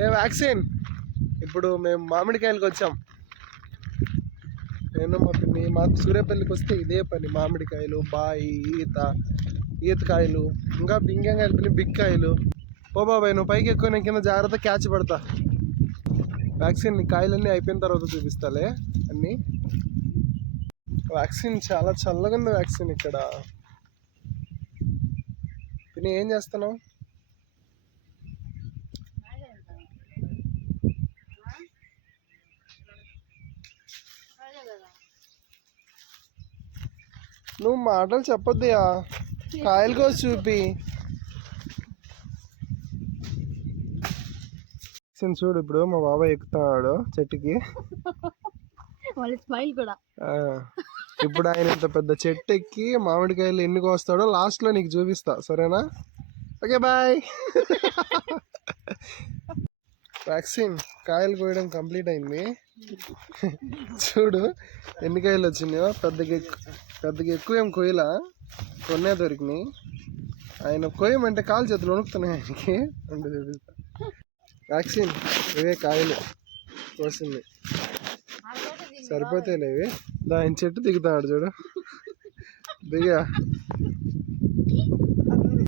ఏ vaccine ఇప్పుడు మేము మామిడికాయలకు వచ్చాం. నేను మా పిన్ని మాకు సూర్యాపల్లికి వస్తే ఇదే పని. మామిడికాయలు, బాయి, ఈతకాయలు, ఇంకా బింగకాయలు, పిన్ని బిగ్ కాయలు. ఓ బాబాయ్ నువ్వు పైకి ఎక్కువ, నేను కింద జాగ్రత్త క్యాచ్ పడతా. వ్యాక్సిన్ కాయలన్నీ అయిపోయిన తర్వాత చూపిస్తాలే అన్నీ. వ్యాక్సిన్ చాలా చల్లగా ఉంది వ్యాక్సిన్ ఇక్కడ. పిన్ని ఏం చేస్తున్నావు? నువ్వు మాటలు చెప్పొద్దుయా, కాయలు కోసి చూపి. చూడు ఇప్పుడు మా బాబాయ్ ఎక్కుతున్నాడు చెట్టుకి. ఇప్పుడు ఆయన ఇంత పెద్ద చెట్టు ఎక్కి మామిడికాయలు ఎన్ని కోస్తాడో లాస్ట్ లో నీకు చూపిస్తా, సరేనా? Okay bye. వ్యాక్సిన్ కాయలు కోయడం కంప్లీట్ అయింది. చూడు ఎన్ని కాయలు వచ్చినాయో. పెద్దగా ఎక్కువ ఏం కోయలా, కొన్నే దొరికినాయి. ఆయన కోయమంటే కాలు చేతులు వణుకుతున్నాయి ఆయనకి. అంటే చూపిస్తా. వ్యాక్సిన్ ఇవే కాయలు కోసింది, సరిపోతాయిలే ఇవి. ఆయన చెట్టు దిగుతాడు చూడు, దిగా.